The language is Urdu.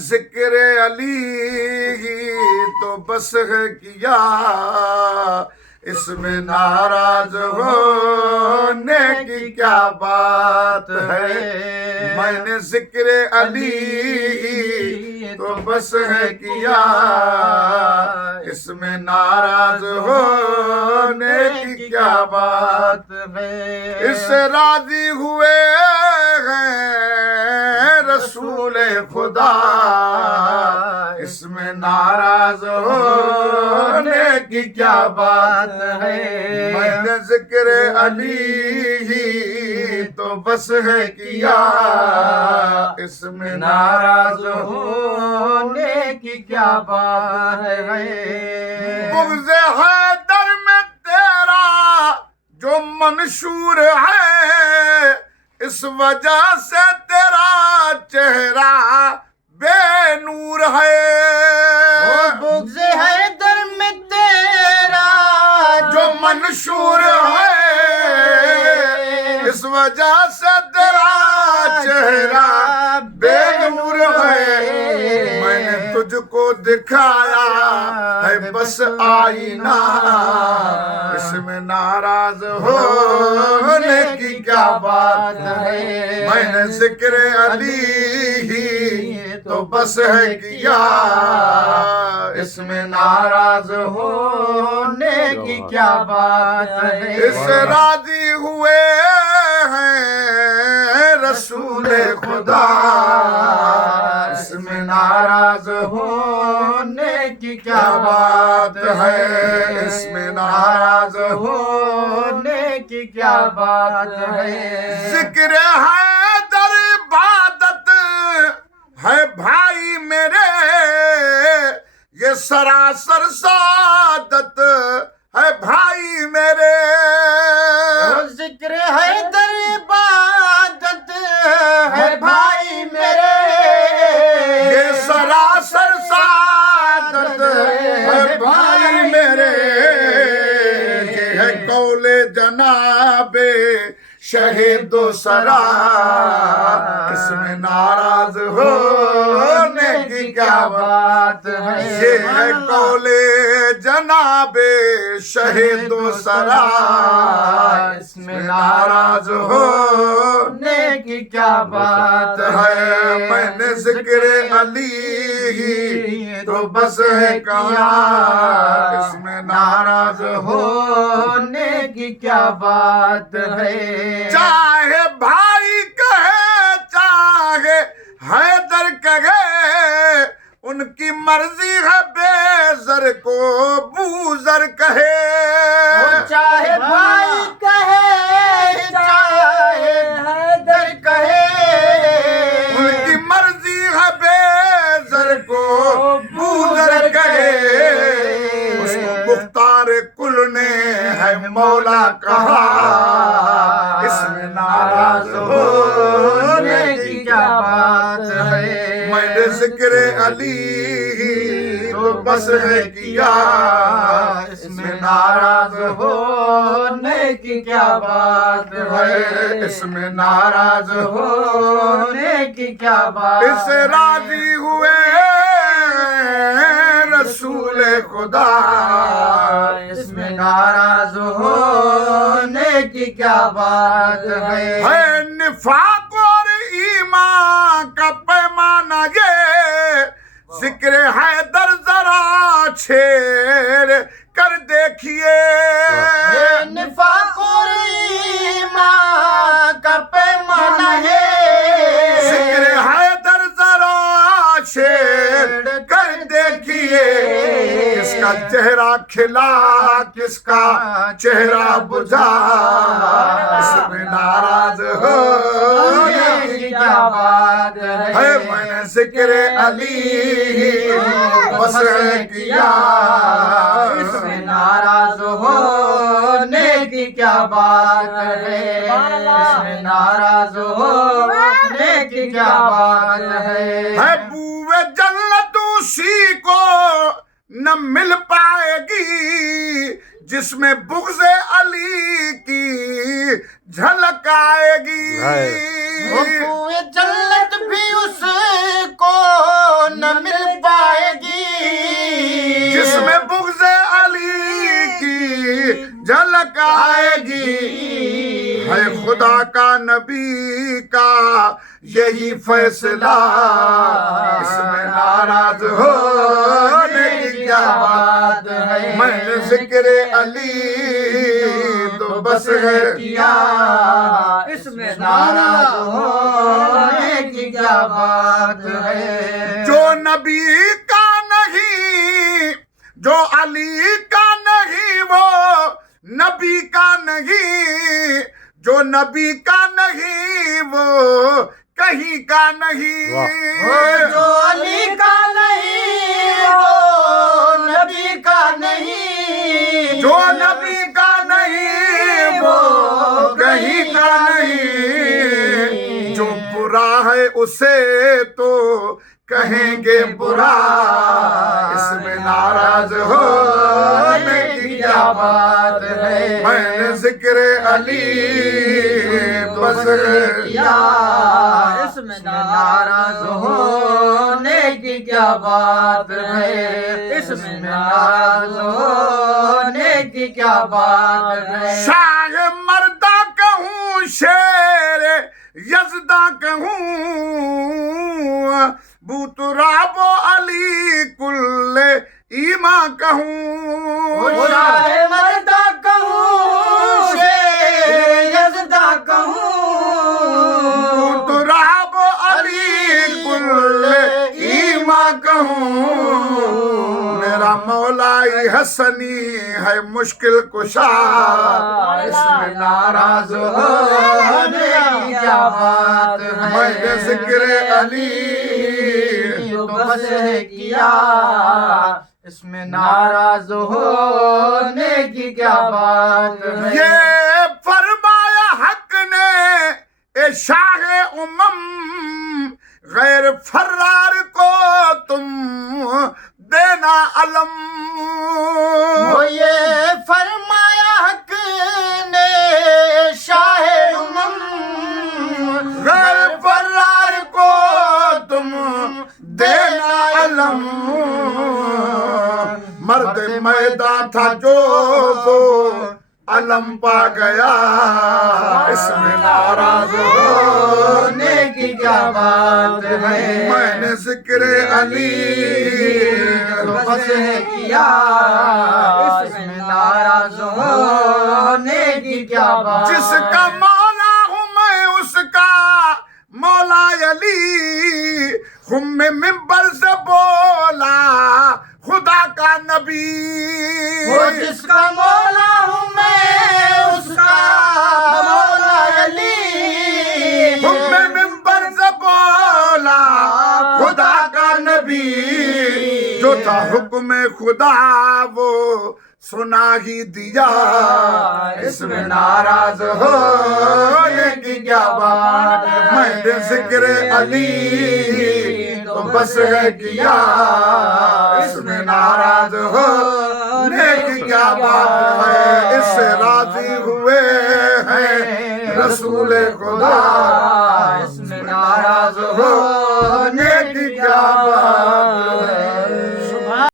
ذکر علی تو بس ہے کیا، اس میں ناراض ہونے کی کیا بات ہے؟ میں نے ذکر علی تو بس ہے کیا، اس میں ناراض ہونے کی کیا بات ہے؟ اس سے راضی ہوئے ہیں رسول خدا، اس میں ناراض ہونے کی کیا بات ہے؟ میں نے ذکر علی تو بس ہے کیا، اس میں ناراض ہونے کی کیا بات ہے؟ بغض حیدر میں تیرا جو منشور ہے، اس وجہ سے تیرا چہرہ بے نور ہے۔ بغض حیدر میں تیرا جو منشور ہے، اس وجہ سے تیرا چہرہ بے نور ہے۔ میں نے تجھ کو دکھایا ہے بس آئینہ، اس میں ناراض ہونے کی کیا بات ہے؟ میں نے ذکر علی تو بس ہے کیا، اس میں ناراض ہونے کی کیا بات ہے؟ اس سے راضی ہوئے ہیں رسول خدا، اس میں ناراض ہونے کی کیا بات ہے؟ اس میں ناراض ہونے کی کیا بات ہے؟ ذکر حیدر عبادت ہے بھائی میرے، یہ سراسر سعادت ہے بھائی میرے۔ ذکر حیدر عبادت ہے بھائی میرے، یہ سراسر سعادت ہے بھائی میرے۔ یہ ہے قول جناب شہید و سرا، اس میں ناراض ہونے کی کیا بات ہے؟ یہ ہے قول جناب شہید و سرا، اس میں ناراض ہونے کی کیا بات ہے؟ میں نے ذکر علی تو بس ہے کیا، اس میں ناراض ہونے کی کیا بات ہے؟ چاہے بھائی کہے چاہے حیدر کہے، ان کی مرضی ہے بے زر کو بوزر کہے۔ چاہے بھائی کہے چاہے حیدر کہے، ان کی مرضی ہے بے زر کو بوزر کہے۔ اس کو مختار کل نے ہے مولا کہا، اس میں ناراض ہونے کی کیا بات ہے؟ میں نے ذکر علی تو بس ہے کیا، اس میں ناراض ہونے کی کیا بات ہے؟ اس میں ناراض ہونے کی کیا بات؟ اس سے راضی ہوئے رسول خدا، اس میں ناراض ہونے کی کیا بات ہے؟ نفاق اور ایمان کا پیمانہ یہ ذکر حیدر ذرا چھیڑ کر دیکھیے۔ نفاق اور ایمان کا پیمانہ ہے، ذکر حیدر ذرا چھیڑ کر دیکھیے۔ کس کا چہرہ کھلا کس کا چہرہ بجھا، اس میں ناراض ہونے کی کیا بات ہے؟ میں نے ذکر علی بس کیا، اس میں ناراض ہونے کی کیا بات ہے؟ اس میں ناراض ہونے کی کیا بات ہے؟ بوئے جنت اسی کو نہ مل پائے گی جس میں بغض علی کی جھلک آئے گی۔ بوئے جنت بھی اس کو جھلک آئے گی، ہے خدا کا نبی کا یہی فیصلہ، اس میں ناراض ہونے کی کیا بات ہے، میں نے ذکر علی تو بس ہے کیا، اس میں ناراض ہونے کی کیا بات ہے، جو نبی کا نہیں، جو علی کا نہیں، وہ نبی کا نہیں، جو نبی کا نہیں وہ کہیں کا نہیں، جو علی کا نہیں وہ نبی کا نہیں، جو نبی کا نہیں وہ کہیں کا نہیں، جو برا ہے اسے تو کہیں گے برا، اس میں ناراض ہونے کی کیا بات ہے، میں نے ذکر علی بس کیا، اس میں ناراض ہونے کی کیا بات ہے، اس میں ناراض ہونے کی کیا بات ہے، شاہ مردہ کہوں شیر یزدہ کہوں، بوتراب و علی کل ایماں کہوں، شاہ مردہ کہوں شیر یزدہ کہوں، بوتراب و علی کل ایماں کہوں، میرا مولائی حسنی ہے مشکل کشا، اس میں ناراض ہونے کی کیا بات ہے، میں نے ذکر علی تو بس ہے کیا، اس میں ناراض ہونے کی کیا بات ہے، یہ فرمایا حق نے اے شاہ امم، غیر فرار کو تم دینا علم، یہ فرمایا حق نے شاہ امم، غیر فرار کو تم دینا علم، مرد میدان تھا جو وہ علم پا گیا، اس میں ناراض ہونے کی کیا بات ہے، میں نے ذکر علی تو بس ہے کیا، اس میں ناراض ہونے کی کیا بات، جس کا مولا ہوں میں اس کا مولا علی، ہم میں ممبر سے بولا خدا کا نبی، جس کا مولا ہوں میں اس کا مولا علی، ہم میں ممبر سے بولا خدا کا نبی، جو تھا حکم خدا وہ سنا ہی دیا، اس میں ناراض ہونے کی کیا بات، میں نے ذکر علی تو بس ہے کیا، اس میں ناراض ہونے کی کیا بات ہے، اس سے راضی ہوئے ہیں رسول خدا،